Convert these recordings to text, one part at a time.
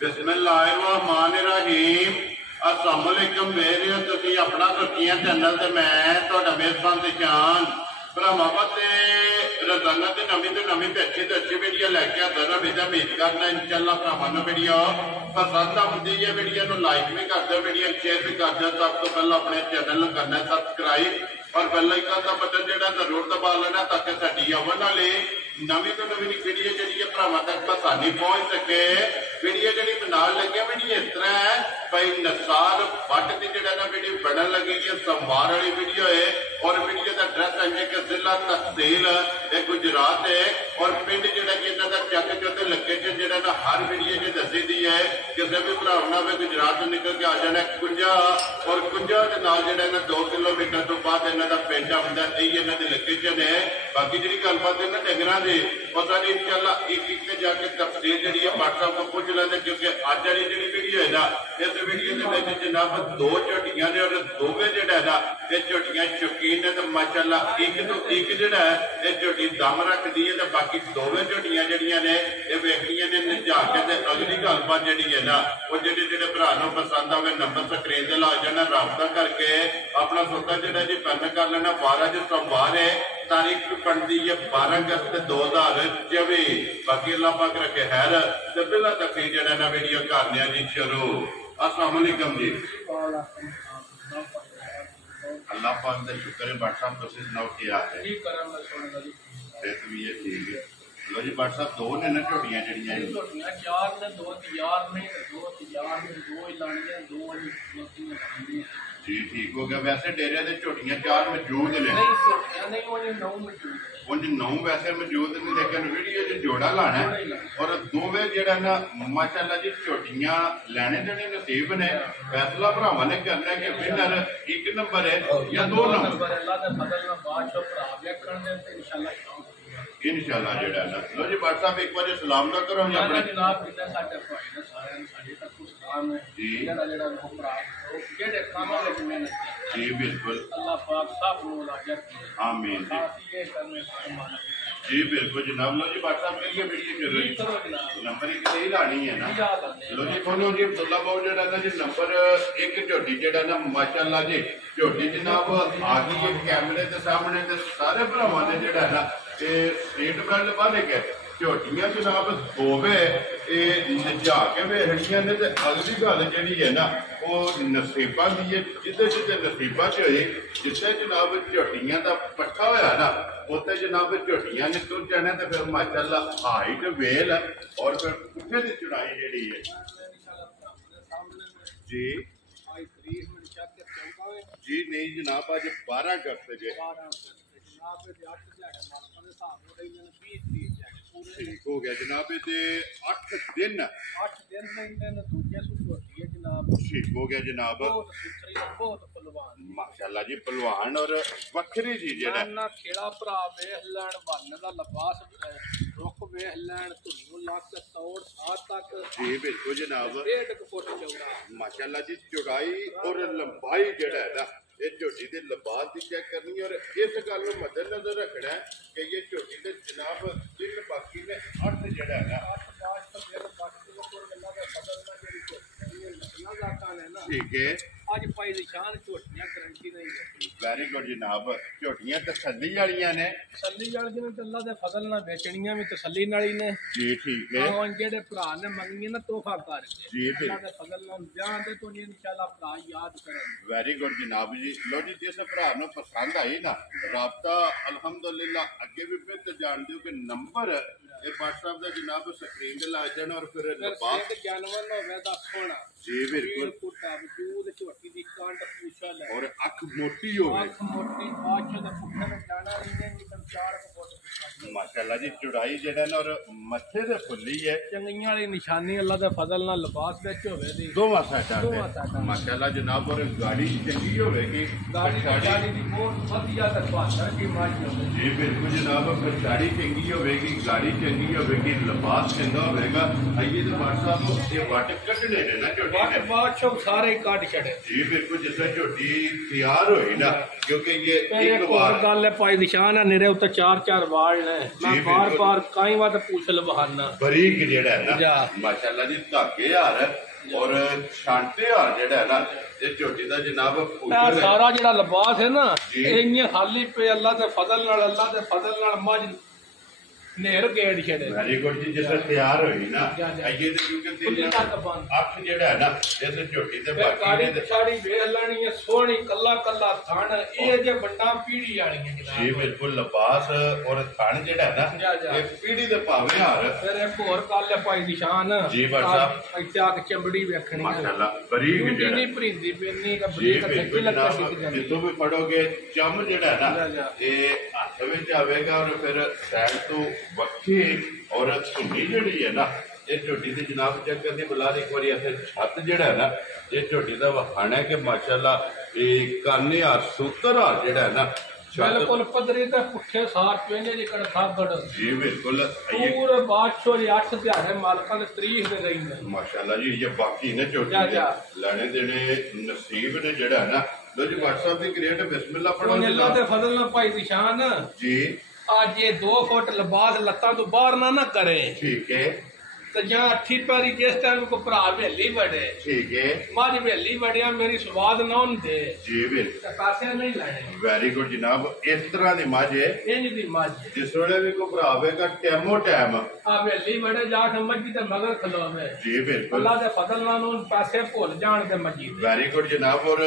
बिस्मिल्लाहिर्रहमानिर्रहीम। अस्सलाम वालेकुम मेरे तुसी अपना सुर्खियां चैनल ते मैं तुहाडा मेज़बान दिशान भरावां ते रोजाना की नवी तो नवी अच्छी तो अच्छी वीडियो लैके आता रहा बेटा उम्मीद करना इंशाअल्लाह भरावां नूं वीडियो पसंद आउंदी है। वीडियो नूं लाइक भी कर दो, वीडियो शेयर भी कर दो। सब तो पहले अपने चैनल नूं करना सब्सक्राइब और बेल आइकन का बटन जिहड़ा जरूर दबा लेना ताकि साडी आवन वाली नवी तो नवी वीडियो जी भरावां तक आसानी पहुंच सके। वीडियो जी बनाने लगे वीडियो इस तरह है भाई नसार वट की जो ना वीडियो बनने लगी है सोमवार वाली वीडियो है और वीडियो का एड्रैस है कि जिला तहसील गुजरात है और पिंड जो कि इन्हों का चक चौथे लोकेशन जो ना हर वीडियो च दसी दी है। किसी भी भरा ना भी गुजरात तो निकल के आ जाना कुंजा और कुंजा के नाल जो 2 किलोमीटर तो बाद इन्हों का पिंड आता यही इन्हों की लोकेशन है। बाकी जी गलबात है ना डंगरां की वो सारी इंशाअल्लाह एक एक से जाके तफसील जी व्हाट्सएप को पूछ लेंगे क्योंकि अज वाली जी वीडियो है ना इस वीडियो के जनाब 2 झोटियां ने और दोवें जो है ना ये झोटियां शौकीन है तो माशाअल्लाह एक तो एक जो है ये झोटी दम रखती है तो बाकी दोवें झोटियां जड़ियां ने ये वेखनियां ने नजा के अगली गलबात जी है ना वो जो भरा पसंद आवे नंबर स्क्रीन से ला जाना रबता करके अपना सौदा जो जी पैन कर लेना। 12 जो सोमवार है तारीख बनती है 12 अगस्त 2024। बाकी अल्लाह पाक रखे खैर तो बिला तक जो ना वीडियो करने जी शुरू। अस्सलाम वालेकुम जी। अल्लाह पाक का शुक्र है। व्हाट्सएप तुम सुनाओ क्या है सेहत भी है ठीक है। लो जी व्हाट्सएप 2 ने ना झोटियां जड़ियां 4 ने 2 तैयार ने 2 तैयार ने 2 लानियां 2 जी ठीक हो गया। वैसे डेरे दे झोटियां 4 मौजूद ने नहीं 9 मौजूद उंज 9 वैसे मौजूद ने लेकिन वीडियो च जोड़ा लाना है और दोवें जेड़ा ना माशाअल्लाह जी झोटियां लैने देने नसीब ने। फैसला भरावां ने करना कि विनर 1 नंबर है या 2 नंबर। अल्लाह दे फजल नाल बादशाह भरा वेखण दे ते इंशाअल्लाह जेड़ा ना। लो जी व्हाट्सएप एक बार सलाम ना करो अपने जनाब बिल्ला साडे भाई ने सारे साडे तक सलाम है जी जेड़ा वो भरा जेड़े काम लगे मेहनत जी बिल्कुल अल्लाह पाक सब नु लाजत आमीन ये करने फरमाना जी बिल्कुल जनाब। लो जी व्हाट्सएप के लिए वीडियो करो जी नंबर एक सही लानी है ना। लो जी बोलो जी अब्दुल्ला बाबू जेड़ा ना जी नंबर 1 झोटी जेड़ा ना माशाअल्लाह जी झोटी जनाब आ गई है कैमरे के सामने ते सारे भरावां ने जेड़ा ना ये स्ट्रीट बेल्ट बन के झोटियां जनाब दोवे नजा के वेखनियां ने ते अगली गल जी है ना वो नसीबा की है जिते जिते नसीबा च होए जिते जनाब झोटियां का पट्ठा होया ना उत्ते जनाब झोटियां ने तुर जाना तो फिर माशाअल्लाह हाइट वेल और फिर पुट्ठे की चढ़ाई जी है जी जी नहीं जनाब अज 12 अगस्त जे ठीक हो गया जनाब। 8 दिन ठीक हो गया जनाब। माशाअल्लाह जी पहलवान और वखरी जी जेड़ा खेड़ा भरा वेख लैन बन दा लिबास रुख वेख लैन धुनी लक तौड़ साथ तक जी बिल्कुल जनाब 1.5 फुट चौड़ा माशाअल्लाह जी चौड़ाई और लंबाई जेड़ा है ना ये झोटी के लिबास की चेक करनी और इस गल को मद्देनजर रखना है कि ये झोटी के जनाब दिन बाकी ने 8 जड़ा है ठीक है। अज भाई निशान झोटियां गारंटी नहीं है। वेरी गुड जनाब। झोटियां तसल्ली वालियां ने तसल्ली वाली ने अल्लाह दे फजल नाल बेचणियां भी तसल्ली नाल ही ने जी ठीक है। और जेड़े भरा ने मंगी ना तोहफा कर जी अल्लाह दे फजल नाल जान दे तो इंशाअल्लाह भरा याद करन। वेरी गुड जनाब जी। लो जी जिस भरा नु पसंद आई ना राबता अल्हम्दुलिल्लाह अगे भी फिर तो जान दियो कि नंबर ये व्हाट्सएप का जनाब स्क्रीन पे ला जाना और फिर लिबास जानवर होवे दा सोना जी बिल्कुल कुत्ता वजूद झोटी दी कांट पूछल और अख मोटी होवे अख मोटी आँख दा पुखन जाना इने निकल 4 फुट माशाअल्लाह जी चौड़ाई जेड़ा ना और मथे दे फुल्ली है चंगियां वाली निशानी अल्लाह दे फजल नाल लिबास विच होवे दी दोवां साइडां माशाअल्लाह जनाब और गाड़ी चंगी होवेगी गाड़ी दी बहुत वधिया ते भाषा की माजी होवे जी बिल्कुल जनाब गाड़ी चंगी होवेगी गाड़ी ਚੰਗੀ ਹੋਵੇਗੀ, ਲਿਬਾਸ ਚੰਗਾ ਹੋਵੇਗਾ। ਆਈਏ ਤੇ WhatsApp ਇਹ ਵੱਟ ਕੱਢਣੇ ਨੇ ਨਾ ਝੋਟੀ ਵੱਟ ਨੇ ਬਾਅਦ ਸਾਰੇ ਹੀ ਕੱਢ ਛੜੇ ਜੀ ਬਿਲਕੁਲ। ਜਿਸ ਤਰ੍ਹਾਂ ਝੋਟੀ ਤਿਆਰ ਹੋਈ ਨਾ, ਕਿਉਂਕਿ ਇਹ एक ਇੱਕ और ਵਾਰ गल है भाई निशान है मेरे उत्ते 4-4 वाल ने मैं जी, बार बिल्कुल। बार कई बार पूछ लवाना ਬਰੀਕ ਜਿਹੜਾ ਹੈ ਜਾ। ਨਾ ਮਾਸ਼ਾਅੱਲਾ ਜੀ ਧਾਗੇ ਹਾਰ ਔਰ ਛਾਂਟੇ ਹਾਰ ਜਿਹੜਾ ਹੈ ਨਾ ਇਹ ਝੋਟੀ ਦਾ ਜਨਾਬ यार ਫੂਲ सारा जेड़ा लिबास है ना जी। इन्ने खाली पे अल्लाह दे फजल नाल मज नेर गेड़ छड़े ਵੈਰੀ ਗੁੱਡ ਜੀ। ਜਿਸ ਤਰ੍ਹਾਂ ਤਿਆਰ ਹੋਈ ਨਾ ਜਾ, ਜਾ। ਆਈਏ ਤੇ ਕਿਉਂਕਿ खुली ਦਿਨ तक बंद ਅੱਖ ਜਿਹੜਾ ਹੈ ਨਾ ਇਸ ਝੋਟੀ ਤੇ फिर ਬਾਕੀ गाड़ी ਨੇ पिछाड़ी वे लानी है सोहनी कल्ला कल्ला थान ये जे बंडा पीढ़ी वाली है ਜੀ जनाब ਬਿਲਕੁਲ ਲਿਬਾਸ ਔਰ ਥਣ ਜਿਹੜਾ ਹੈ ਜਾ, ਨਾ ਜਾ। ਇਹ ਪੀੜੀ ਦੇ ਭਾਵੇਂ ਹਾਰ फिर एक और गल है भाई निशान जी, भाई साहब। इत्थे आके चमड़ी वेखनी है ਮਾਸ਼ਾਅੱਲਾ ਬਰੀਕ ਜਿਹੜਾ नहीं भरींदी पेनी का ਜੀ बरीक ਬਿਲਕੁਲ थकी लग ਜਨਾਬ। जाती ਜਿੱਦੋਂ ਵੀ ਫੜੋਗੇ ਚਮ ਜਿਹੜਾ ਹੈ ਜਾ, ਨਾ ਜਾ। ਇਹ ਹੱਥ ਵਿੱਚ ਆਵੇਗਾ ਔਰ ਫਿਰ ਸਾਈਡ ਤੋਂ ਵੱਖੀ ਔਰ ਧੁੰਨੀ ਜਿਹੜੀ ਹੈ ਨਾ ਇਹ ਝੋਟੀ ਦੀ ਜਨਾਬ ਚੈੱਕ ਕਰਨੀ ਬੁਲਾ ਇੱਕ ਵਾਰੀ ਇੱਥੇ ਛੱਤ ਜਿਹੜਾ ਹੈ ਨਾ ਇਹ ਝੋਟੀ ਦਾ ਵਖਾਣਾ ਹੈ ਕਿ ਮਾਸ਼ਾਅੱਲਾ ਇਹ ਕਾਨੇ ਆ ਸੂਤਰ ਆ ਜਿਹੜਾ ਹੈ ਨਾ ਛੱਤ बिल्कुल पदरी ते पुठे सार पेंजे जिकड़ खागड़ ਜੀ ਬਿਲकुल ਇਹ पूरे बादशाह जी 8 दिहाड़े मालकां दे तरीख दे रही ने ਮਾਸ਼ਾਅੱਲਾ ਜੀ ਇਹ ਬਾਕੀ ਨੇ ਝੋਟੀ ਜਾ, ਦੇ ਜਾ। ਲੈਣੇ ਦੇਣੇ ਨਸੀਬ ਨੇ ਜਿਹੜਾ ਹੈ ਨਾ ਲੋ ਜੀ WhatsApp ਦੀ ਕ੍ਰੀਏਟ ਬਿਸਮਿਲ੍ਲਾ ਪੜੋ हुन अल्लाह दे ਜਨਾਬ। फजल नाल भाई निशान ਜੀ आज ये 2 फुट लिबास लत्तां तो बाहर ना करे ठीक है ते जां अठी पैरी जिस टाइम को भरा हवेली वड़े ठीक है मज हवेली वड़िया मेरी स्वाद ना हुन दे जी बिल्कुल ते पैसे नहीं लेने ਵੈਰੀ ਗੁੱਡ ਜਨਾਬ। ਇਸ ਤਰ੍ਹਾਂ ਦੀ ਮੱਝ ਹੈ इंज दी मज ਜਿਸ ਵੇਲੇ ਵੀ ਕੋਈ ਭਰਾ ਆਵੇਗਾ ਟੈਮੋ ਟੈਮ आ हवेली वड़े जाके मजी ते मगर खलोवे ਜੀ ਬਿਲकुਲ अल्लाह दे फजल नाल हुन पैसे भुल जाण दे मजी दे ਵੈਰੀ ਗੁੱਡ ਜਨਾਬ। ਔਰ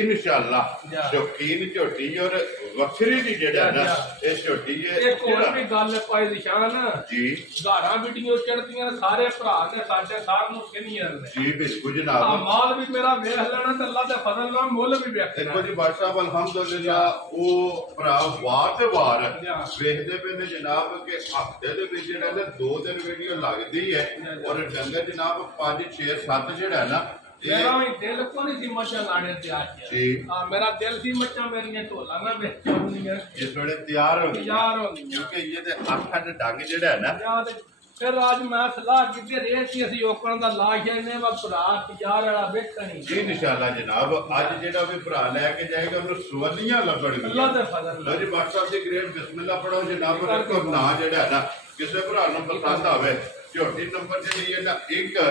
ਇਨਸ਼ਾਅੱਲਾ ਜਾ। ਸ਼ੌਕੀਨ ਝੋਟੀ ਔਰ ਵੱਖਰੀ ਦੀ ਜਿਹੜਾ ਨਾ ਜਾ, ਇਹ ਝੋਟੀ ਹੈ एक और भी गल है भाई निशान ਜੀ घारा वीडियो चढ़दियां सारे भरा ने साडे सार नु सीनियर ने ਜੀ ਬਿਲकुल आ ਜਨਾਬ। माल भी मेरा वेख लेना ते अल्लाह दे फजल नाल मुल भी वेखना ਦੇਖੋ ਜੀ WhatsApp ਅਲਹਮਦੁਲਿਲਾ ਉਹ ਭਰਾ ਵਾਰ ਤੇ ਵਾਰ ਜਾ। ਵੇਖਦੇ ਪਏ ਨੇ ਜਨਾਬ ਕਿ ਹਫਤੇ ਦੇ ਵਿੱਚ ਜਿਹੜਾ ਨਾ 2 ਦਿਨ ਵੀਡੀਓ ਲੱਗਦੀ ਹੈ ਔਰ ਡੰਗਰ ਜਨਾਬ 5 6 7 ਜਿਹੜਾ ਹੈ ਨਾ मेरा ही दिल को नहीं सी मचा लाने ते आज जी। हां मेरा दिल सी मचा मेरी ढोला ना बेच आउंदी है ਜਿਸ ਵੇਲੇ ਤਿਆਰ ਹੋ ਗਈ यार हो गई ਕਿਉਂਕਿ ਇਹ ਤੇ ਅੱਖਾਂ ਦੇ ਡੰਗ ਜਿਹੜਾ ਹੈ ਨਾ याद फिर आज मैं सलाह की रेत सी ਅਸੀਂ ओकण ਦਾ ਲਾ ਜਾਣੇ ਵਾ ਭਰਾ ਯਾਰ ਵਾਲਾ ਵੇਖਣੀ ਜੀ ਇਨਸ਼ਾਅੱਲਾ ਜਨਾਬ। ਅੱਜ ਜਿਹੜਾ ਵੀ ਭਰਾ ਲੈ ਕੇ ਜਾਏਗਾ ਉਹਨੂੰ ਸਵਲੀਆਂ ਅੱਲਾਹ ਲੱਗਣਗੀਆਂ। ਦੇ ਫਜ਼ਲ ਲੋ ਜੀ WhatsApp ਦੀ ਗ੍ਰੇਡ ਬਿਸਮਿਲ੍ਲਾ ਪੜੋ ਜਨਾਬ। ਰੱਖੋ ਨਾ ਜਿਹੜਾ ਹੈ ਨਾ ਕਿਸੇ ਭਰਾ ਨੂੰ ਪਸੰਦ ਆਵੇ ਝੋਟੀ ਨੰਬਰ ਜਿਹੜੀ ਹੈ ਨਾ 1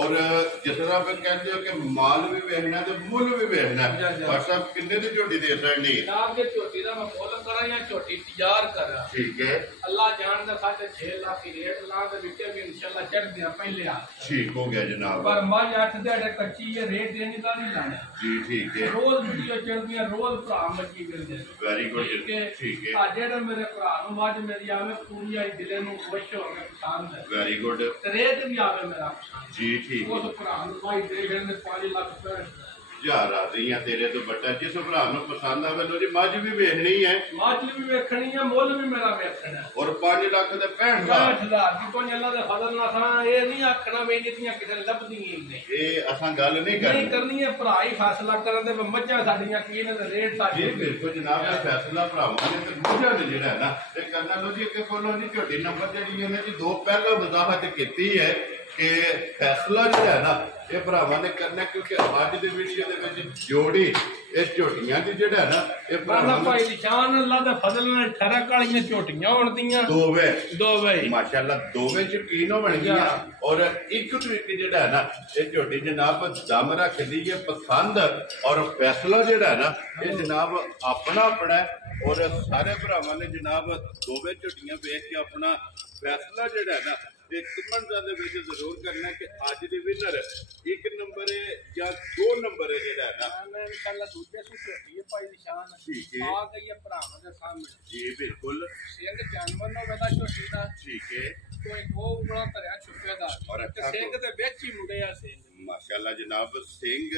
ਔਰ ਜਿਸ ਤਰ੍ਹਾਂ ਆਪਾਂ ਕਹਿੰਦੇ ਹੋ ਕਿ ਮਾਲ ਵੀ ਵੇਖਣਾ ਤੇ ਮੁੱਲ ਵੀ ਵੇਖਣਾ ਜਾ, ਜਾ। WhatsApp ਕਿੰਨੇ ਦੀ ਝੋਟੀ ਦੇ ਸਕਣੀ ਹੈ? ਜਨਾਬ ਦੇ ਝੋਟੀ ਦਾ ਮੈਂ ਮੁੱਲ ਕਰਾਂ ਜਾਂ ਝੋਟੀ ਤਿਆਰ ਕਰਾਂ ਠੀਕ ਹੈ ਅੱਲਾਹ ਜਾਣਦਾ ਸਾਡੇ 6 ਲੱਖ ਦੀ ਰੇਟ ਲਾਂ ਦੇ ਵਿੱਚ ਵੀ ਇਨਸ਼ਾਅੱਲਾ ਚੜ੍ਹਦੇ ਆ ਪਹਿਲੇ ਆ ਠੀਕ ਹੋ ਗਿਆ ਜਨਾਬ। ਪਰ ਮੱਝ 8 ਦਿਹਾੜੇ ਕੱਚੀ ਹੈ ਰੇਟ ਦੇਣੀ ਦਾ ਨਹੀਂ ਲਾਣਾ ਜੀ ਠੀਕ ਹੈ ਰੋਜ਼ ਵੀਡੀਓ ਚੜ੍ਹਦੀਆਂ ਰੋਜ਼ ਭਰਾ ਮੱਛੀ ਮਿਲਦੇ ਵੈਰੀ ਗੁੱਡ ਠੀਕ ਹੈ ਠੀਕ ਹੈ ਆ ਜਿਹੜਾ ਮੇਰੇ ਭਰਾ ਨੂੰ ਮੱਝ ਮੇਰੀ ਆਵੇ ਪੂਰੀ ਆਈ ਦਿਲੇ ਨੂੰ ਖੁਸ਼ ਹੋ ਕੇ ਪਸੰਦ ਹੈ ਵੈਰੀ ਗੁੱਡ ਤੇ ਰੇਟ ਵੀ ਆਵੇ ਮੇਰਾ ਪਸੰਦ ਜੀ ਠੀਕ ਹੈ। ਉਸ ਭਰਾ ਨੂੰ ਭਾਈ ਦੇ ਗਏ 5 ਲੱਖ ਰੁਪਏ ਜਾ ਰਾਜ਼ੀਆਂ ਤੇਰੇ ਤੋਂ ਵੱਡਾ ਜਿਸ ਭਰਾ ਨੂੰ ਪਸੰਦ ਆਵੇ ਲੋ ਜੀ ਮੱਝ ਵੀ ਵੇਖਣੀ ਹੈ ਮੱਝ ਵੀ ਵੇਖਣੀ ਹੈ ਮੁੱਲ ਵੀ ਮੇਰਾ ਵੇਖਣਾ ਔਰ 5 ਲੱਖ ਦੇ 65,000 60,000 ਦੀ ਕੋਈ ਅੱਲਾ ਦੇ ਫਜ਼ਲ ਨਾਲ ਸਾਂ ਇਹ ਨਹੀਂ ਆਖਣਾ ਵੀ ਜਿੱਤੀਆਂ ਕਿਸੇ ਨੂੰ ਲੱਭਦੀਆਂ ਹੀ ਨਹੀਂ ਇਹ ਅਸਾਂ ਗੱਲ ਨਹੀਂ ਨਹੀਂ ਕਰਨੀ ਕਰਨੀ ਹੈ ਭਰਾ ਹੀ ਫੈਸਲਾ ਕਰਨ ਦੇ ਵੀ ਮੱਝਾਂ ਸਾਡੀਆਂ ਕੀ ਨੇ ਤੇ ਰੇਟ ਜੀ ਸਾਡੇ ਬਿਲਕੁਲ ਜਨਾਬ ਇਹ ਫੈਸਲਾ ਭਰਾਵਾਂ ਨੇ ਤੇ ਮੁੱਝਾਂ ਨੇ ਜਿਹੜਾ ਹੈ ਨਾ ਇਹ ਕਰਨਾ ਲੋ ਜੀ ਅੱਗੇ ਬੋਲੋ ਜੀ ਝੋਟੀ ਨੰਬਰ ਜਿਹੜੀ ਇਹਨੇ ਜੀ 2 ਪਹਿਲਾਂ ਵਜ਼ਾਹਤ ਕੀਤੀ ਹੈ ਕਿ ਫੈਸਲਾ ਜਿਹੜਾ ਹੈ ਨਾ ਇਹ ਭਰਾਵਾਂ ਨੇ ਕਰਨਾ ਕਿਉਂਕਿ ਅੱਜ ਦੇ ਵੀਡੀਓ ਦੇ ਵਿੱਚ ਜੋੜੀ ਇਹ ਝੋਟੀਆਂ ਦੀ ਜਿਹੜਾ ਹੈ ਨਾ ਇਹ ਮਾਨਾ ਭਰਾਵਾਂ ਭਾਈ ਨਿਸ਼ਾਨ ਅੱਲਾ ਦੇ ਫਜ਼ਲ ਨਾਲ 18 ਕਾਲੀਆਂ ਝੋਟੀਆਂ ਹੋਣਦੀਆਂ ਦੋ ਵੇ ਮਾਸ਼ਾਅੱਲਾ ਦੋਵੇਂ ਯਕੀਨ ਹੋਣਗੀਆਂ ਔਰ ਇੱਕ ਤੋਂ ਇੱਕ ਜਿਹੜਾ ਹੈ ਨਾ ਇਹ ਝੋਟੀ ਜਨਾਬ ਦਮ ਰੱਖਦੀ ਹੈ ਪਸੰਦ ਔਰ ਫੈਸਲਾ ਜਿਹੜਾ ਹੈ ਨਾ ਇਹ ਜਨਾਬ ਆਪਣਾ ਹੈ ਔਰ ਸਾਰੇ ਭਰਾਵਾਂ ਨੇ ਜਨਾਬ ਦੋਵੇਂ ਝੋਟੀਆਂ ਵੇਖ ਕੇ ਆਪਣਾ ਫੈਸਲਾ ਜਿਹੜਾ ਹੈ ਨਾ ਇਹ ਕਮੈਂਟਾਂ ਦੇ ਵਿੱਚ ਜ਼ਰੂਰ ਕਰਨਾ ਕਿ ਅੱਜ ਦੇ ਵਿਨਰ 1 ਨੰਬਰ ਹੈ ਜਾਂ 2 ਨੰਬਰ ਹੈ ਜਿਹੜਾ ਹੈ ਨਾ ਮੈਂ ਇਨਸ਼ਾਅੱਲਾ ਦੂਜੇ ਸੂ ਝੋਟੀ ਹੈ ਭਾਈ ਨਿਸ਼ਾਨ ਠੀਕ ਹੈ ਆ ਗਈ ਹੈ ਭਰਾਵਾਂ ਦੇ ਸਾਹਮਣੇ ਜੀ ਬਿਲਕੁਲ ਸਿੰਘ ਜਾਨਵਰ ਨੂੰ ਵੇਲਾ ਝੋਟੀ ਦਾ ਠੀਕ ਹੈ ਕੋਈ ਦੋ ਉਂਗਲਾਂ ਧਰਿਆ ਛੁਪੇ ਦਾ ਔਰ ਤੇ ਸਿੰਘ ਦੇ ਵਿੱਚ ਹੀ ਮੁੜਿਆ ਸਿੰਘ ਮਾਸ਼ਾਅੱਲਾ ਜਨਾਬ ਸਿੰਘ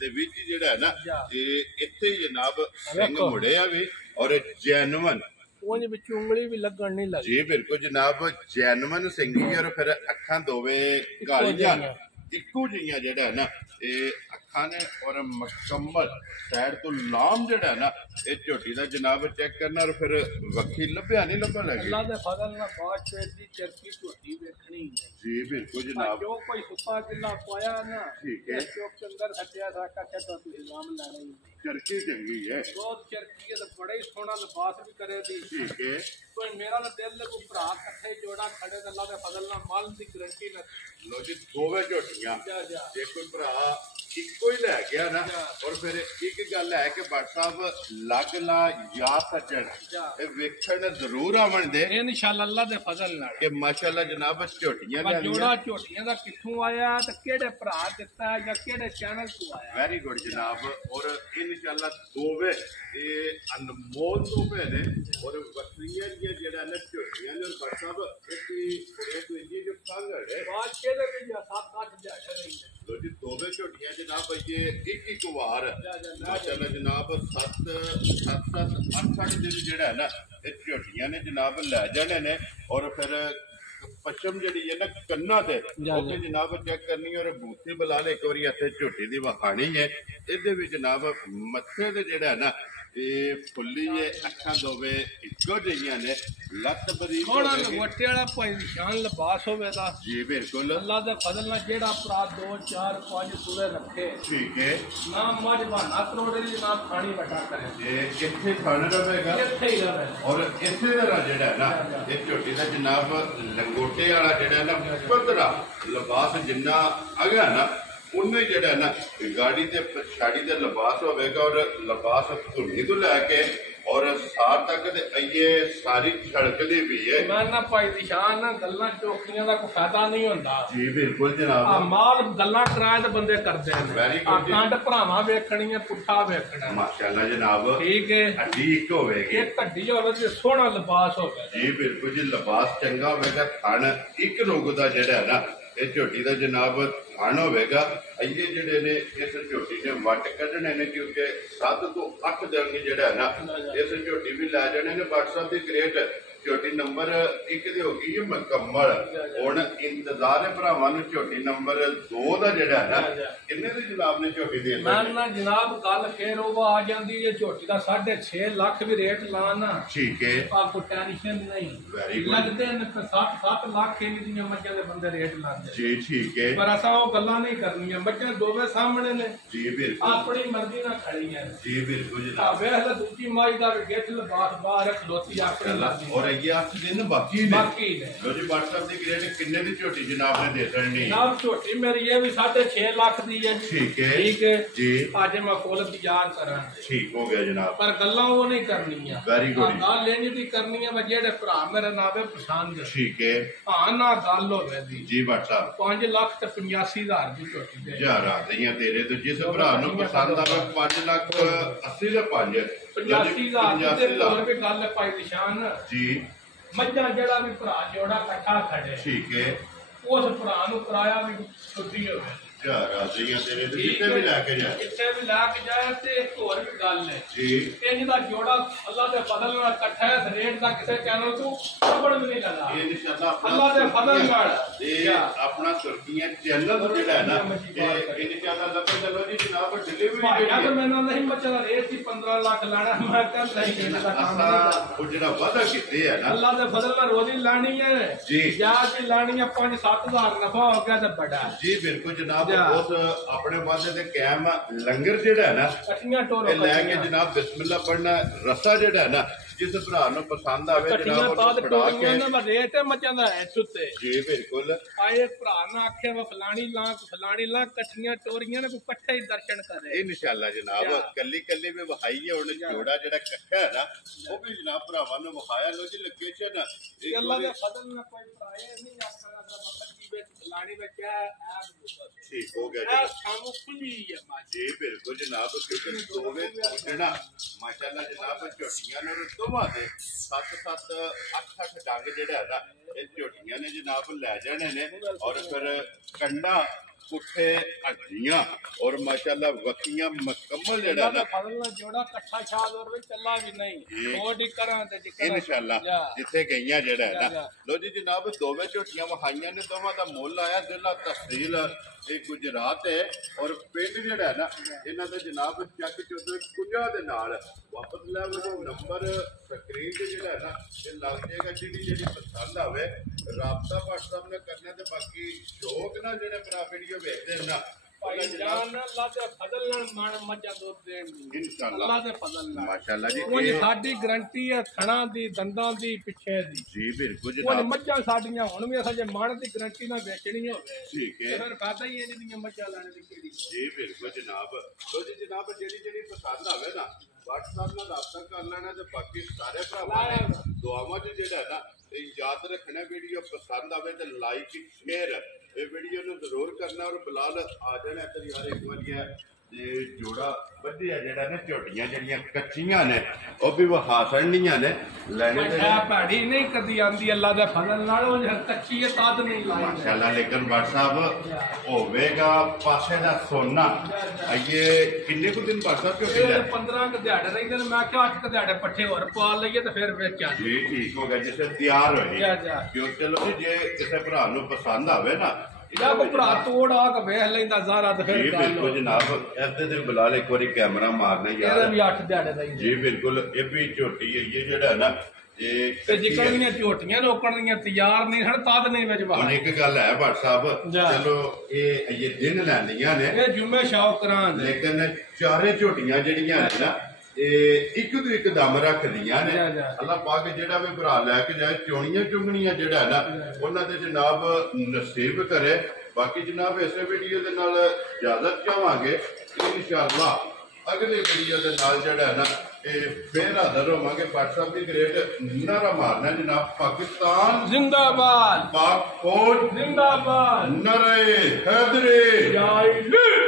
ਦੇ ਵਿੱਚ ਜਿਹੜਾ ਹੈ ਨਾ ਜਾ। ਇਹ ਇੱਥੇ ਹੀ ਜਨਾਬ ਸਿੰਘ ਵੇਖੋ। ਮੁੜਿਆ ਵੀ ਔਰ ਜੈਨੂਨ ਉਹਦੇ ਵਿੱਚ ਉਂਗਲੀ ਵੀ ਲੱਗਣ ਨਹੀਂ ਲੱਗੀ ਜੀ ਬਿਲਕੁਲ ਜਨਾਬ ਜੈਨੂਨ ਸਿੰਘੀ ਔਰ ਫਿਰ ਅੱਖਾਂ ਦੋਵੇਂ ਕਾਲੀਆਂ ਜਿਹੀਆਂ। ਇੱਕੋ ਜਿਹੀਆਂ ਜਿਹੜਾ ਹੈ ਨਾ ਇਹ ਅੱਖਾਂ ਨੇ ਔਰ ਮੁਕੰਮਲ ਸਾਈਡ ਤੋਂ ਲਾਮ ਜਿਹੜਾ ਨਾ ਇਹ ਝੋਟੀ ਦਾ ਜਨਾਬ ਚੈੱਕ ਕਰਨਾ ਔਰ ਫਿਰ ਵੱਖੀ ਲੱਭਿਆ ਨਹੀਂ ਲੱਭਣ ਲੱਗੀ ਅੱਲਾ ਦੇ ਫਜ਼ਲ ਨਾਲ ਬਾਅਦ ਚ ਦੀ ਚਰਕੀ ਝੋਟੀ ਵੇਖਣੀ ਹੈ ਜੀ ਬਿਲकुल जनाब ਜੋ ਕੋਈ ਸੁੱਪਾ ਕਿੱਲਾ ਪਾਇਆ ਨਾ ठीक है ਚੋਕ ਦੇ ਅੰਦਰ ਖੱਟਿਆ ਸਾਕਾ ਛੱਟਾ ਤੁਸੀਂ ਨਾਮ ਲੈਣਾ ਹੀ चरखी चंगी है ਬਹੁਤ ਚਰਕੀ ਹੈ ਤੇ ਬੜਾ ਹੀ ਸੋਹਣਾ ਲਿਬਾਸ ਵੀ ਕਰੇ ਦੀ ठीक है ਕੋਈ ਮੇਰਾ ਤਾਂ ਦਿਲ ਕੋ ਭਰਾ ਇਕੱਠੇ ਜੋੜਾ ਖੜੇ ਤੇ ਅੱਲਾ ਦੇ ਫਜ਼ਲ ਨਾਲ ਮਾਲ ਦੀ ਗਰੰਟੀ ਨਾ लो जी दोवे झोटियां ਜਾ ਜਾ जे कोई भरा ਇੱਕੋ ਹੀ ਲੈ ਗਿਆ ਨਾ ਔਰ ਫਿਰ ਇੱਕ ਗੱਲ ਹੈ ਕਿ ਭੱਟ ਸਾਹਿਬ ਲੱਗ ਲਾ ਜਾਂ ਸੱਜਣ ਇਹ ਵੇਖਣ ਜ਼ਰੂਰ ਆਵਣ ਦੇ ਇਨਸ਼ਾਅੱਲਾ ਅੱਲਾ ਦੇ ਫਜ਼ਲ ਨਾਲ ਕਿ ਮਾਸ਼ਾਅੱਲਾ ਜਨਾਬ ਝੋਟੀਆਂ ਬਸ ਜੋੜਾ ਝੋਟੀਆਂ ਦਾ ਕਿੱਥੋਂ ਆਇਆ ਤੇ ਕਿਹੜੇ ਭਰਾ ਦਿੱਤਾ ਜਾਂ ਕਿਹੜੇ ਚੈਨਲ ਤੋਂ ਆਇਆ ਵੈਰੀ ਗੁੱਡ ਜਨਾਬ ਔਰ ਇਨਸ਼ਾਅੱਲਾ ਦੋਵੇਂ ਇਹ ਅਨਮੋਲ ਦੋਵੇਂ ਨੇ ਔਰ ਵਕਰੀਆਂ ਜਿਹੜਾ ਨਾ ਝੋਟੀਆਂ ਨੇ ਭੱਟ ਸਾਹਿਬ ਇਹ ਕੋਈ ਇੰਜੀ ਜੋ ਕਾਂਗੜ ਹੈ ਬਾਅਦ ਕਿਹਦੇ ਵੀ 7-8 ਜਾਇਆ ਨਹੀਂ ਲੋ ਜੀ ਦੋਵੇਂ ਝੋਟੀਆਂ ਜਨਾਬ ਇਹ ਇੱਕ ਵਾਰ ਮਾਸ਼ਾਅੱਲਾ ਜਨਾਬ 7-8 ਦਿਨ ਜਿਹੜਾ ਹੈ ਨਾ ਇਹ ਝੋਟੀਆਂ ਨੇ ਜਨਾਬ ਲੈ ਜਾਣੇ ਨੇ ਔਰ ਫਿਰ ਪਛਮ ਜਿਹੜੀ ਹੈ ਨਾ ਕੰਨਾਂ ਤੇ ਉਹ ਜਨਾਬ ਚੈੱਕ ਕਰਨੀ ਔਰ ਬੂਥੀ ਬੁਲਾ ਲੈ ਇੱਕ ਵਾਰੀ ਇੱਥੇ ਝੋਟੀ ਦੀ ਵਖਾਣੀ ਹੈ ਇਹਦੇ ਵਿੱਚ ਜਨਾਬ ਮੱਥੇ ਤੇ ਜਿਹੜਾ ਹੈ ਨਾ ਇਹ ਫੁੱਲੀ ਹੈ ਅੱਖਾਂ ਦੋਵੇਂ ਇੱਕੋ ਜਿਹੀਆਂ ਨੇ ਲੱਤ ਬਰੀਕ ਸੋਹਣਾ ਲਗੋਟੇ ਵਾਲਾ ਭਾਈ ਨਿਸ਼ਾਨ ਲਿਬਾਸ ਹੋਵੇ ਦਾ ਜੀ ਬਿਲਕੁਲ ਅੱਲਾ ਦੇ ਫਜ਼ਲ ਨਾਲ ਜਿਹੜਾ ਭਰਾ 2 4 5 ਸੂਰੇ ਰੱਖੇ ਠੀਕ ਹੈ ਨਾ ਮੱਝ ਬਹਾਨਾ ਕਰੋੜੇ ਦੀ ਨਾ ਖਾਣੀ ਵੱਡਾ ਕਰੇ ਇਹ ਕਿੱਥੇ ਖਾਣਾ ਰਵੇਗਾ ਇੱਥੇ ਹੀ ਰਵੇ ਔਰ ਇਸੇ ਤਰ੍ਹਾਂ ਜਿਹੜਾ ਹੈ ਨਾ ਇਹ ਝੋਟੀ ਦਾ ਜਨਾਬ ਲੰਗੋਟੇ ਵਾਲਾ ਜਿਹੜਾ ਨਾ ਪੱਧਰਾ ਲਿਬਾਸ ਜਿੰਨਾ ਅਗਾ ਨਾ ਉਹਨੇ ਜਿਹੜਾ ਨਾ ਗਾੜੀ ਤੇ ਪਛਾੜੀ ਤੇ ਲਿਬਾਸ ਹੋਵੇਗਾ ਔਰ ਲਿਬਾਸ ਧੁਨੀ ਤੋਂ ਲੈ ਕੇ ਔਰ ਸਾਰ ਤੱਕ ਤੇ ਇਹ ਸਾਰੀ ਛੜਕਦੀ ਵੀ ਹੈ ਮੈਂ ਨਾ ਭਾਈ ਨਿਸ਼ਾਨ ਨਾ ਗੱਲਾਂ ਚੋਖੀਆਂ ਦਾ ਕੋਈ ਫਾਇਦਾ ਨਹੀਂ ਹੁੰਦਾ ਜੀ ਬਿਲਕੁਲ ਆ ਜਨਾਬ ਮਾਲ ਗੱਲਾਂ ਕਰਾਏ ਤੇ ਬੰਦੇ ਕਰਦੇ Very ਨੇ good ਆ ਕੰਡ ਭਰਾਵਾਂ ਵੇਖਣੀਆਂ ਪੁੱਠਾ ਵੇਖਣਾ ਮਾਸ਼ਾਅੱਲਾ ਜਨਾਬ ਠੀਕ ਹੈ ਹੱਡੀ ਇੱਕ ਹੋਵੇਗੀ ਇਹ ਕੱਢੀ ਹੋਵੇ ਤੇ ਸੋਹਣਾ ਲਿਬਾਸ ਹੋਵੇ ਜੀ ਬਿਲਕੁਲ ਜੀ ਲਿਬਾਸ ਚੰਗਾ ਹੋਵੇਗਾ ਥਣ ਇੱਕ ਰੁੱਗ ਦਾ ਜਿਹੜਾ ਹੈ ਨਾ ਇਹ ਝੋਟੀ ਦਾ ਜਨਾਬ ਥਣ ਹੋਵੇਗਾ ਇਹ ਜਿਹੜੇ ਨੇ ਇਸ ਝੋਟੀ ਦੇ ਵੱਟ ਕੱਢਣੇ ਨੇ ਕਿਉਂਕਿ 7 ਤੋਂ 8 ਦਿਨ ਜਿਹੜਾ ਹੈ ਨਾ ਇਸ ਝੋਟੀ ਵੀ ਲੈ ਜਾਣੇ ਨੇ WhatsApp ਦੀ ਗ੍ਰੇਟ ਝੋਟੀ ਨੰਬਰ 1 ਦੀ ਹੋ ਗਈ ਹੈ ਮੁਕੰਮਲ ਹੁਣ ਇੰਤਜ਼ਾਰ ਹੈ ਭਰਾਵਾਂ ਨੂੰ ਝੋਟੀ ਨੰਬਰ 2 ਦਾ ਜਿਹੜਾ ਹੈ ਨਾ ਕਿੰਨੇ ਦੀ ਜਨਾਬ ਨੇ ਝੋਟੀ ਦੇ ਨਾ ਜਨਾਬ ਗੱਲ ਫੇਰ ਉਹ ਆ ਜਾਂਦੀ ਹੈ ਝੋਟੀ ਦਾ 6.5 ਲੱਖ ਵੀ ਰੇਟ ਲਾਣਾ ਠੀਕ ਹੈ ਆ ਕੋਈ ਟੈਨਸ਼ਨ ਨਹੀਂ Very good. ਲੱਗਦੇ ਨੇ 7 ਲੱਖ ਇੰਨੀ ਦੀਆਂ ਮੱਝਾਂ ਦੇ ਬੰਦੇ ਰੇਟ ਲਾਉਂਦੇ ਜੀ ਠੀਕ ਹੈ ਪਰ ਅਸਾਂ ਉਹ ਗੱਲਾਂ ਨਹੀਂ ਕਰਨੀਆਂ ਮੱਝਾਂ ਦੋਵੇਂ ਸਾਹਮਣੇ ਨੇ ਜੀ ਬਿਲਕੁਲ ਆਪਣੀ ਮਰਜ਼ੀ ਨਾਲ ਖੜੀਆਂ ਨੇ ਜੀ ਬਿਲਕੁਲ ਆ ਜਨਾਬ ਵੇਖ ਲੈ ਦੂਜੀ ਮਾਈ ਦਾ ਗੇਟ ਲਬਾਸ ਬਾਹਰ ਖਲੋਤੀ ਆਪਣੀ ਮਰਜ਼ੀ ਔਰ ਇਹ 8 ਦਿਨ ਬਾਕੀ ਨੇ ਬਾਕੀ ਨੇ ਲੋ ਜੀ WhatsApp ਦੀ ਗ੍ਰੇਡ ਕਿੰਨੇ ਦੀ ਝੋਟੀ ਜਨਾਬ ਨੇ ਦੇ ਦੇਣੀ ਜਨਾਬ ਝੋਟੀ ਮੇਰੀ ਇਹ ਵੀ 6.5 ਲੱਖ ਦੀ ਹੈ ਜੀ ਠੀਕ ਹੈ ਠੀਕ ਹੈ ਜੀ ਅੱਜ ਮੈਂ ਫੁੱਲ ਤਿਆਰ ਕਰਾਂ ਠੀਕ ਹੋ ਗਿਆ ਜਨਾਬ ਪਰ ਗੱਲਾਂ ਉਹ ਨਹੀਂ ਕਰਨੀਆਂ Very good. ਗੱਲ ਇੰਜ ਦੀ ਕਰਨੀ ਹੈ ਮੈਂ ਜਿਹੜੇ ਭਰਾ ਮੇਰੇ ਨਾਵੇ ਪਛਾਣ ਦੇ ਠੀਕ ਹੈ ਹਾਂ ਨਾ ਗੱਲ ਹੋਵੇ ਦੀ ਜੀ WhatsApp 5 ਲੱਖ ਤੇ 85,000 ਦੀ ਝੋਟੀ ਦੇ ਯਾਰ ਆ ਗਈਆਂ ਤੇਰੇ ਤੋਂ ਜਿਸ ਭਰਾ ਨੂੰ ਪਸੰਦ ਆਵੇ 5 ਲੱਖ 80 ਦੇ 5 85,000 ਦੀ ਹੋਰ ਵੀ ਗੱਲ ਹੈ ਭਾਈ ਨਿਸ਼ਾਨ ਜੀ ਮੱਝਾਂ ਜਿਹੜਾ ਵੀ ਭਰਾ ਜੋੜਾ ਇਕੱਠਾ ਖੜੇ ਠੀਕ ਹੈ ਉਸ ਭਰਾ ਨੂੰ ਕਿਰਾਇਆ ਵੀ ਛੁੱਟੀ ਹੋਵੇ ਯਾਰ ਆ ਗਈਆਂ ਤੇਰੇ ਤੋਂ ਜਿੱਥੇ ਵੀ ਲੈ ਕੇ ਜਾ ਕਿੱਥੇ ਵੀ ਲੈ ਕੇ ਜਾਏ ਤੇ ਇੱਕ ਹੋਰ ਵੀ ਗੱਲ ਹੈ ਜੀ ਇਹ ਜਿਹਦਾ ਜੋੜਾ ਅੱਲਾ ਦੇ ਫਜ਼ਲ ਨਾਲ ਇਕੱਠਾ ਹੈ ਇਸ ਰੇਟ ਦਾ ਕਿਸੇ ਚੈਨਲ ਤੋਂ ਕੱਢਣ ਵੀ ਨਹੀਂ ਲੱਗਾ ਇਹ ਇਨਸ਼ਾਅੱਲਾ ਅੱਲਾ ਦੇ ਫਜ਼ਲ ਨਾਲ ਇਹ ਆਪਣਾ ਸੁਰਖੀਆਂ ਚੈਨਲ ਜਿਹੜਾ ਹੈ ਨਾ ਇਹ ਇਨਸ਼ਾਅੱਲਾ ਲੱਭੇ ਚਲੋ ਜੀ ਜਨਾਬ ਡਿਲੀਵਰੀ ਭਾਈਆ ਤਾਂ ਮੈਨੂੰ ਨਹੀਂ ਮੱਚਾ ਦਾ ਰੇਟ ਸੀ 15 ਲੱਖ ਲਾਣਾ ਮੈਂ ਕਹਿੰਦਾ ਨਹੀਂ ਕਿਸੇ ਦਾ ਕੰਮ ਨਹੀਂ ਕਰਦਾ ਉਹ ਜਿਹੜਾ ਵਾਅਦਾ ਕੀਤੇ ਹੈ ਨਾ ਅੱਲਾ ਦੇ ਫਜ਼ਲ ਨਾਲ ਰੋਜ਼ੀ ਲਾਣੀ ਹੈ ਜੀ ਜਾਂ ਜੀ ਲਾਣੀ ਹੈ 5-7,000 ਨਫਾ ਹੋ ਗਿਆ ਤਾਂ ਬੜਾ ਜੀ ਬਿਲਕੁਲ ਜਨਾਬ ਉਸ ਆਪਣੇ ਵਾਅਦੇ ਤੇ ਕਾਇਮ ਲੰਗਰ ਜਿਹੜਾ ਹੈ ਨਾ ਕੱਟੀਆਂ ਟੋਰੋ ਇਹ ਲੈ ਕੇ ਜਨਾਬ ਬਿਸਮਿਲ੍ਲਾ ਪੜਨਾ ਰਸਾ ਜਿਹੜਾ ਹੈ ਨਾ ਜਿਸ ਭਰਾ ਨੂੰ ਪਸੰਦ ਆਵੇ ਜਨਾਬ ਕੱਟੀਆਂ ਉਹ ਫੜਾ ਕੇ ਨਾ ਰੇਟ ਹੈ ਮੱਚਾਂ ਦਾ ਇੱਥੇ ਜੀ ਬਿਲਕੁਲ ਆਏ ਭਰਾ ਨਾ ਆਖੇ ਵਾ ਫਲਾਣੀ ਲਾ ਕੱਟੀਆਂ ਟੋਰੀਆਂ ਨੇ ਕੋਈ ਇਕੱਠੇ ਹੀ ਦਰਸ਼ਨ ਕਰੇ ਇਨਸ਼ਾਅੱਲਾ ਜਨਾਬ ਕੱਲੀ ਕੱਲੀ ਵੀ ਵਹਾਈ ਹੈ ਹੁਣ ਜੋੜਾ ਜਿਹੜਾ ਇਕੱਠਾ ਹੈ ਨਾ ਉਹ ਵੀ ਜਨਾਬ ਭਰਾਵਾਂ ਨੂੰ ਵਹਾਇਆ ਲੋ ਜੀ ਲੋਕੇਸ਼ਨ ਅੱਲਾ ਦੇ ਫਜ਼ਲ ਨਾਲ ਕੋਈ ਭਰਾਏ ਨਹੀਂ ਆਖਣਾ ਦਾ ਮਤਲਬ ਕੀ ਵਿੱਚ ਫਲਾਣੀ ਵਿੱਚ ਠੀਕ ਹੋ ਗਿਆ ਇਹ ਸਾਨੂੰ ਖੁੱਲੀ ਹੈ ਜੀ ਬਿਲਕੁਲ ਜਨਾਬ ਕਿਉਂਕਿ ਦੋਵੇਂ ਜਿਹੜਾ ਮਾਸ਼ਾਅੱਲਾ ਜਨਾਬ ਝੋਟੀਆਂ ਨੇ ਦੋਵਾਂ ਦੇ 7-7 8-8 ਡੰਗ ਜਿਹੜਾ ਹੈ ਨਾ ਇਹ ਝੋਟੀਆਂ ਨੇ ਜਨਾਬ ਲੈ ਜਾਣੇ ਨੇ ਔਰ ਫਿਰ ਕੰਡਾ पुठे हड्डियां और माशाल्लाह वक्कियां मुकम्मल जेड़ा ना फजल जोड़ा कट्ठा शाद और भी चला भी नहीं वो दिकरां ते दिकरां इंशाल्लाह जिथे गईयां जेड़ा है ना लो जी जनाब दोवें झोटियां वहाइयां ने दोवां दा मुੱਲ आया जिला तहसील गुजरात है और पिंड जेड़ा है ना इन्हां दा जनाब चक चौधरी कुंजा दे नाल वापस लै नंबर स्क्रीन ते जेड़ा है ना ये लग जाएगा जी पसंद आवे राबता व्हाट्सएप ने करना ते बाकी शौक ना जेड़े भरा वीडियो वेखदे ना भाईजान अल्लाह दे फजल नाल मन मजा दूध देन दी इंशाल्लाह अल्लाह दे फजल नाल माशाल्लाह जी वो साडी गारंटी है थणा दी दंदां दी पिछे दी जी बिल्कुल वो जनाब मज्जां साडियां हुण भी असां जे मन दी गारंटी ना बेचनी होवे ठीक है फिर फायदा ही है जिहदियां मज्जां लाने दी केड़ी जी बिल्कुल जनाब तो जी जनाब जेड़ी पसंद आवे ना व्हाट्सएप नाल राबता कर लेना ते बाकी सारे भरावां ने दुआवां च जेड़ा है ना याद रखना वीडियो पसंद आवे तो लाइक शेयर ये वीडियो ने जरूर करना और बिलाल आ जाना इधर यार एक बार जोड़ा बढ़िया जेड़ा ने झोटियां जड़ियां कच्चियां ने वो भी वहा सड़नियां ने लेने भैड़ी नहीं कदी आंदी अल्लाह दे फजल नाल वो कच्ची है ताद नहीं लाई माशाल्लाह लेकिन भाट साहब होवेगा पासे दा सोना ये किन्ने को दिन भाट साहब क्यों 15 क दिहाड़े रहिंदे ने मैं क्या 8 क दिहाड़े पट्ठे और पा लईए ते फिर बेचा जी ठीक हो गया जिसे तैयार होए क्यों चलो जी जे किसी भरा नु पसंद आवे ना या को भरा तोड़ आ के वेख लेंदा ज़ारा ते फिर बिल्कुल जनाब ऐसे ते बिलाल एक बारी कैमरा मारना यार ये भी 8 दिहाड़े दा जी बिल्कुल ये भी झोटी है ये जेड़ा है ना ते जिकण दी झोटियां रोकण दी तैयार नहीं हन ताद नहीं विच हुन एक गल है भाट साहब चलो ये दिन लैंदियां ने ये जुम्मे शौक करां लेकिन चारे झोटियां जेड़ियां ने ना एक तो एक दम रख दियां ने अल्लाह पाक जेड़ा भी भरा लैके जाए चोणियां चुंगणियां जेड़ा है ना उन्हां दे जनाब नसीब करे बाकी जनाब इस वीडियो दे नाल इजाजत चाहांगे इंशाअल्लाह अगले वीडियो दे नाल जेड़ा है ना फिर हाजिर होवांगे व्हाट्सएप की ग्रेट नारा मारना जनाब पाकिस्तान जिंदाबाद पाक फौज जिंदाबाद नारे हैदरी